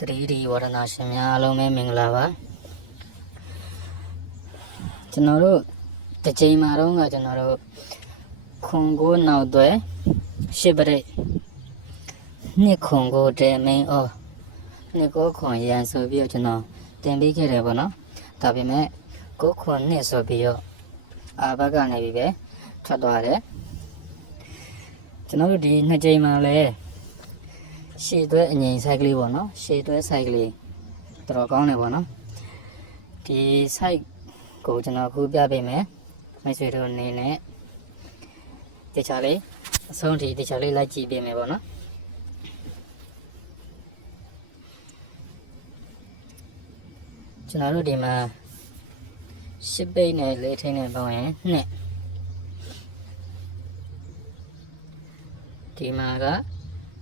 3D ဝါဒနာရှင်များအားလုံးပဲမင်္ဂလာပါကျွန်တော်တို့တစ်ချိန်မှာတော့ကျွန်တော်တို့ခွန်ကိုနောက်သွဲရှစ်ပရိတ်နှစ်ခွန်ကိုတဲမင်းအော်နှစ်ကိုခွန်ရန်ဆိုပြီးတော့ကျွန်တော်တင်ပေးခဲ့တယ်ပေါ့နော်ဒါပေမဲ့ကိုခွန်နှစ်ဆိုပြီးတော့အာဘက်ကနေပြီးပဲထွက်သွားတယ်ကျွန်တော်တို့ဒီနှစ်ချိန်မှာလဲရှေ့တွဲအငိမ်ဆိုင်ကလေးပေါ့နော်ရှေ့တွဲဆိုင်ကလေးတော်တော်ကောင်းတယ်ပေါ့နော်ဒီဆိုင်ကိုကျွန်တော်ခုပြပေးမယ်မိတ်ဆွေတို့အနေနဲ့တခြားလေးအဆုံးထိတခြားလေးလိုက်ကြည့်ပေးမယ်ပေါ့နော်ကျွန်တော်တို့ဒီမှာရှစ်ပိတ်နဲ့လေးထိန်းနဲ့ပေါင်းရင်နှစ်ဒီမှာက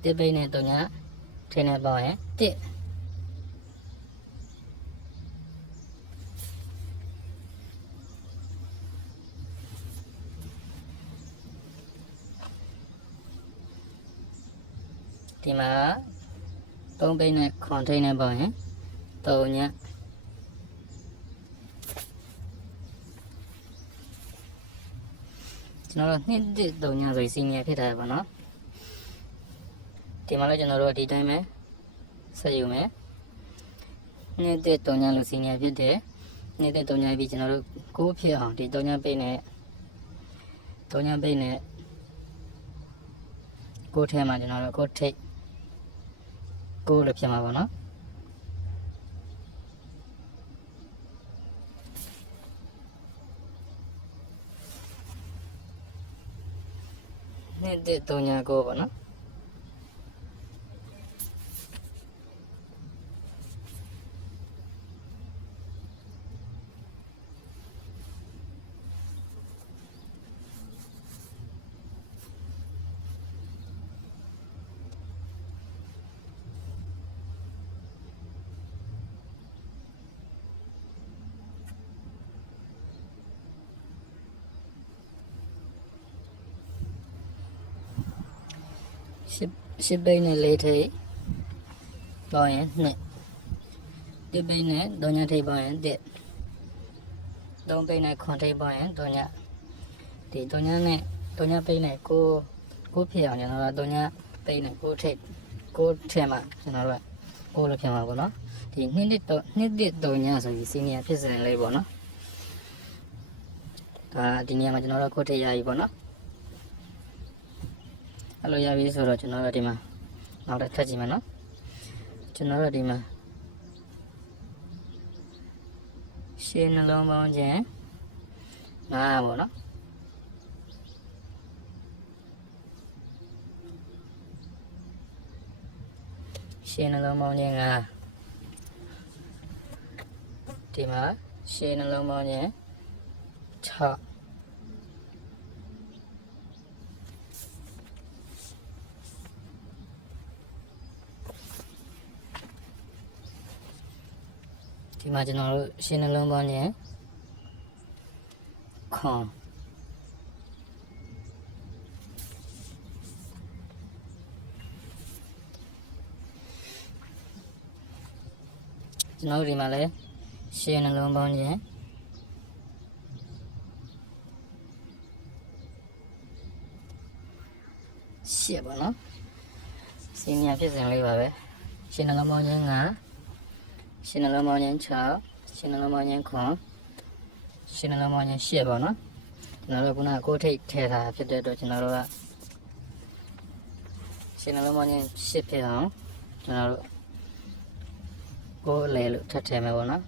တစ်ပိတ်နဲ့တုံညာထိန်းနဲ့ပေါင်းရင်တစ်ဒီမှာသုံးပိတ်နဲ့ခွန်ထိန်းနဲ့ပေါင်းရင်တုံညာကျွန်တော်တို့နှစ်တစ်တုံညာဆိုစီနီယာဖြစ်တာပေါ့နော်ဒီမှာလည်းကျွန်တော်တို့ဒီတိုင်းပဲဆက်ယူမယ်နှစ်တစ်တုံညာလို့စီနီယာဖြစ်တယ်နှစ်တစ်တုံညာပြီးကျွန်တော်တို့ကိုးဖြစ်အောင်ဒီတုံညာပိတ်နဲ့ကိုးထဲမှာကျွန်တော်တို့ကိုးထိတ်ကိုးလို့ဖြစ်မှာပေါ့နော်နှစ်တစ်တုံညာကိုးပေါ့နော်ရှစ်ပိတ်နဲ့လေးထိပ်ပေါင်းရင်နှစ်တစ်ပိတ်နဲ့တုံညာထိပ်ပေါင်းရင်တစ်သုံးပိတ်နဲ့ခွန်ထိပ်ပေါင်းရင်တုံညာဒီတုံညာနဲ့တုံညာပိတ်နဲ့ကိုဖြစ်အောင်ကျွန်တော်တို့တုံညာပိတ်နဲ့ကိုထိပ်ကိုထဲမှာကျွန်တော်တို့ကိုလို့ဖြစ်မှာပေါ့နော်ဒီနှစ်တစ်တုံညာဆိုပြီးစီနီယာဖြစ်စင်လေးပေါ့နော်ဒါဒီနေရာမှာကျွန်တော်တို့ကိုထိပ်ရပြီပေါ့နော်အဲ့လိုရပြီဆိုတော့ကျွန်တော်တို့ဒီမှာနောက်တစ်ထပ်ကြည့်မယ်နော်ကျွန်တော်တို့ဒီမှာရှင်းနှလုံးပေါင်းခြင်း5ပေါ့နော်ရှင်းနှလုံးပေါင်းခြင်း5ဒီမှာရှင်းနှလုံးပေါင်းခြင်း6ဒီမှာကျွန်တော်တို့ရှင်းနှလုံးပေါင်းခြင်းခွန်ကျွန်တော်တို့ဒီမှာလည်းရှင်းနှလုံးပေါင်းခြင်းရှစ်ပေါ့နော်စီနီယာဖြစ်စဉ်လေးပါပဲရှင်းနှလုံးပေါင်းခြင်း5ရှင်းနှလုံးပေါင်းခြင်း6ရှင်းနှလုံးပေါင်းခြင်း9ရှင်းနှလုံးပေါင်းခြင်း10ပေါ့နော်ကျွန်တော်တို့ခုနကကိုးထိပ်ထည့်ထားဖြစ်တဲ့အတွက်ကျွန်တော်တို့ကရှင်းနှလုံးပေါင်းခြင်း10ဖြစ်အောင်ကျွန်တော်တို့ကိုးလေလို့ထပ်ထည့်မယ်ပေါ့နော်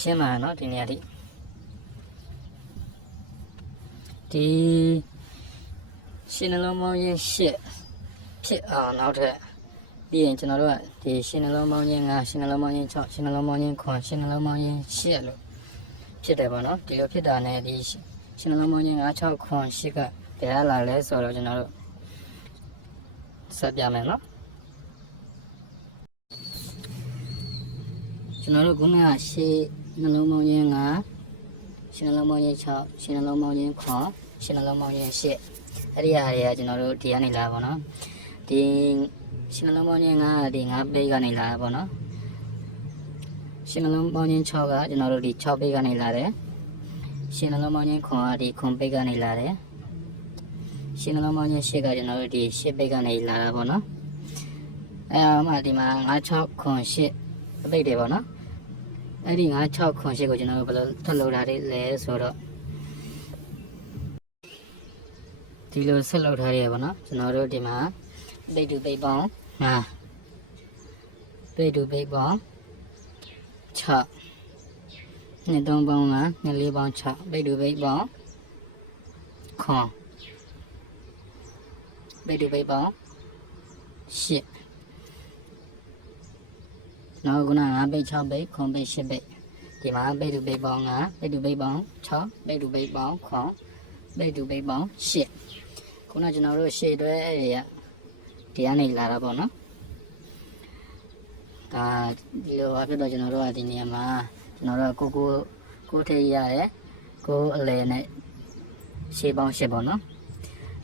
ရှင်းပါနော်ဒီနေရာဒီရှင်းနှလုံးပေါင်းခြင်း8ဖြစ်အောင်နောက်ထပ်ပြီးရင်ကျွန်တော်တို့ကဒီရှင်းနှလုံးပေါင်းခြင်း5ရှင်းနှလုံးပေါင်းခြင်း6ရှင်းနှလုံးပေါင်းခြင်း9ရှင်းနှလုံးပေါင်းခြင်း8လို့ဖြစ်တယ်ပေါ့နော်ဒီလိုဖြစ်တာနဲ့ဒီရှင်းနှလုံးပေါင်းခြင်း5 6 9 8ကဘယ်လာလဲဆိုတော့ကျွန်တော်တို့ ဆက်ပြမယ်နော်ကျွန်တော်တို့ခုနကရှေ့နှလုံးပေါင်းခြင်း9ရှေ့နှလုံးပေါင်းခြင်း6ရှေ့နှလုံးပေါင်းခြင်း9ရှေ့နှလုံးပေါင်းခြင်း10အဲ့ဒီဟာတွေကကျွန်တော်တို့ဒီကနေလာပါတော့ဒီရှေ့နှလုံးပေါင်းခြင်း9ကဒီ9ပေကနေလာပါတော့ရှေ့နှလုံးပေါင်းခြင်း6ကကျွန်တော်တို့ဒီ6ပေကနေလာတယ်ရှေ့နှလုံးပေါင်းခြင်း9ကဒီ9ပေကနေလာတယ်ရှင်းနှလုံးပေါင်းခြင်း8ကကျွန်တော်တို့ဒီ8ပိတ်ကနေလာတာပေါ့နော်အဲမှဒီမှာ96ခွန်8ပိတ်တယ်ပေါ့နော်အဲ့ဒီ96ခွန်8ကိုကျွန်တော်တို့ဘယ်လိုထပ်လုပ်ထားလဲဆိုတော့ဒီလိုဆက်လုပ်ထားရပေါ့နော်ကျွန်တော်တို့ဒီမှာပိတ်တူပိတ်ပေါင်း5ပိတ်တူပိတ်ပေါင်း6နှစ်3ပေါင်း5နှစ်4ပေါင်း6ပိတ်တူပိတ်ပေါင်းခွန်ပိတ်တူပိတ်ပေါင်း8နောက်ခုန5ပိတ်6ပိတ်ခွန်ပိတ်8ပိတ်ဒီမှာပိတ်တူပိတ်ပေါင်း5ပိတ်တူပိတ်ပေါင်း6ပိတ်တူပိတ်ပေါင်းခွန်ပိတ်တူပိတ်ပေါင်း8ခုနကျွန်တော်တို့ရှေ့တွဲအဲ့ဒီကဒီကနေလာတာပေါ့နော်ဒါဒီလိုအဖြစ်တော့ကျွန်တော်တို့ကဒီနေရာမှာကျွန်တော်တို့ကိုထိပ်ရတယ်ကိုအလဲနဲ့ရှေ့ပေါင်း8ပေါ့နော်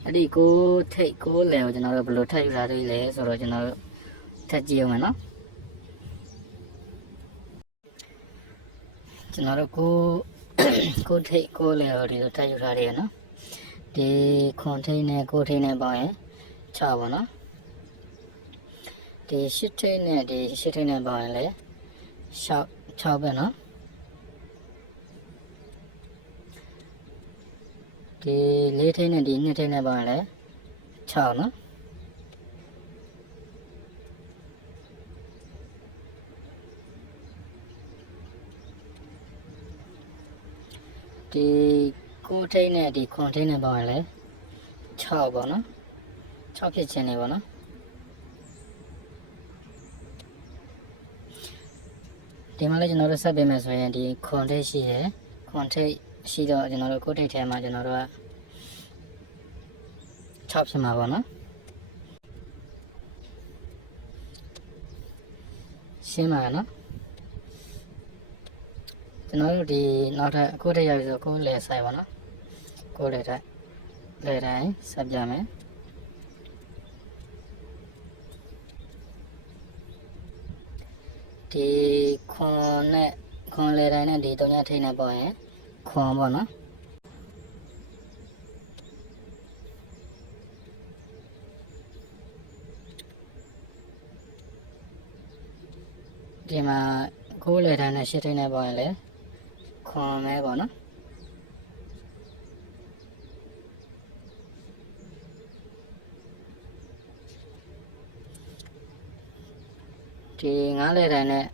အဲ့ဒီကိုထိတ်ကိုလဲကိုကျွန်တော်တို့ဘယ်လိုထပ်ယူလာသေးလဲဆိုတော့ကျွန်တော်တို့ထပ်ကြည့်အောင်မယ်နော်ကျွန်တော်တို့ကိုထိတ်ကိုလဲကိုဒီလိုထပ်ယူထားတယ်နော်ဒီခွန်ထိတ်နဲ့ကိုထိတ်နဲ့ပေါင်းရင်6ပါနော်ဒီ8ထိတ်နဲ့ဒီ8ထိတ်နဲ့ပေါင်းရင်လေ6ပဲနော်ဒီ4ထိပ်နဲ့ဒီ2ထိပ်နဲ့ပေါင်းရင်လည်း6နော်ဒီ9ထိပ်နဲ့ဒီ9ထိပ်နဲ့ပေါင်းရင်လည်း6ပေါ့နော်6ဖြစ်ခြင်းနေပေါ့နော်ဒီမှာလည်းကျွန်တော်တို့ဆက်ပေးမယ်ဆိုရင်ဒီ9ထိပ်ရှိရယ်9ထိပ်ရှိတော့ကျွန်တော်တို့9ထိပ်ထဲမှာကျွန်တော်တို့က6ဖြစ်မှာပေါ့နော်ရှင်းပါနော်ကျွန်တော်တို့ဒီနောက်ထပ်9ထိပ်ရပြီဆို9လဲဆိုင်ပါနော်9လဲတိုင်းဆက်ပြမယ်ဒီခွန်လဲတိုင်းနဲ့ဒီ3ညထိပ်နဲ့ပေါ့ရင်ခွန်ပေါ့နော်ဒီမှာ9လဲတိုင်းနဲ့10ထိပ်နဲ့ပေါ့ရင်လေခွန်မဲပေါ့နော်ဒီ9လဲတိုင်းနဲ့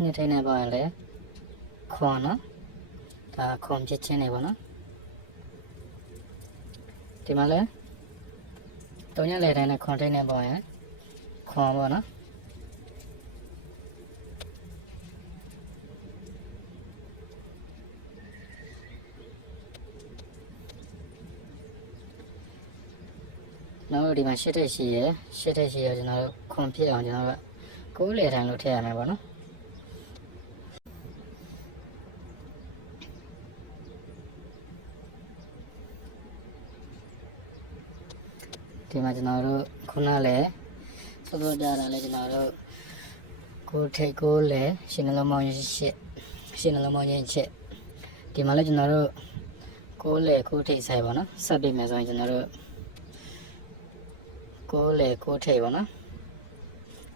2ထိပ်နဲ့ပေါ့ရင်လေခွန်နော်ဒါခွန်ဖြစ်ချင်းနေပေါ့နော်ဒီမှာလဲ3ညလဲတိုင်းနဲ့ခွန်ထိပ်နဲ့ပေါ့ရင်ခွန်ပေါ့နော်နောက်ဒီမှာ8ထိပ်ရှိရယ်8ထိပ်ရှိရကျွန်တော်တို့ခွန်ဖြစ်အောင်ကျွန်တော်တို့9လဲတိုင်းလို့ထည့်ရမယ်ပေါ့နော်ဒီမှာကျွန်တော်တို့ခုနလဲစောစောကြတာလဲကျွန်တော်တို့9ထိပ်9လဲရှင်းနှလုံးပေါင်း8ရှင်းနှလုံးပေါင်း8ဒီမှာလဲကျွန်တော်တို့9လဲ9ထိပ်ဆိုင်ပါနော်ဆက်ပြီးမယ်ဆိုရင်ကျွန်တော်တို့9လဲ9ထိပ်ပါနော်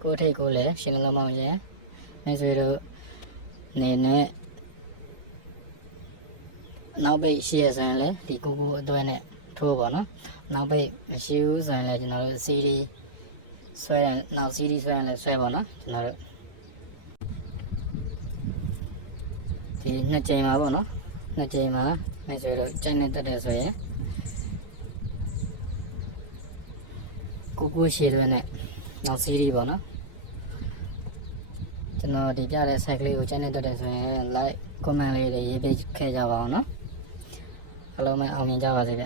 9ထိပ်9လဲရှင်းနှလုံးပေါင်းမဲဆွေတို့နေနဲ့နောက်ပိတ်ရှိရဆိုရင်လဲဒီကိုအတွဲနဲ့ထိုးပါနော်နောက်ပိတ်မရှိဘူးဆိုရင်လည်းကျွန်တော်တို့ CD ဆွဲရင်နောက် CD ဆွဲရင်လည်းဆွဲပါနော်ကျွန်တော်တို့ဒီနှစ်ကြိမ်မှာပေါ့နော်နှစ်ကြိမ်မှာမဲဆွဲတို့ကြိုက်နေတတ်တယ်ဆိုရင်ကိုရှည်တွေနဲ့နောက် CD ပေါ့နော်ကျွန်တော်ဒီပြတဲ့ site ကလေးကိုကြိုက်နေတတ်တယ်ဆိုရင် like comment လေးတွေရေးပေးခဲ့ကြပါအောင်နော်အားလုံးပဲအောင်မြင်ကြပါစေဗျ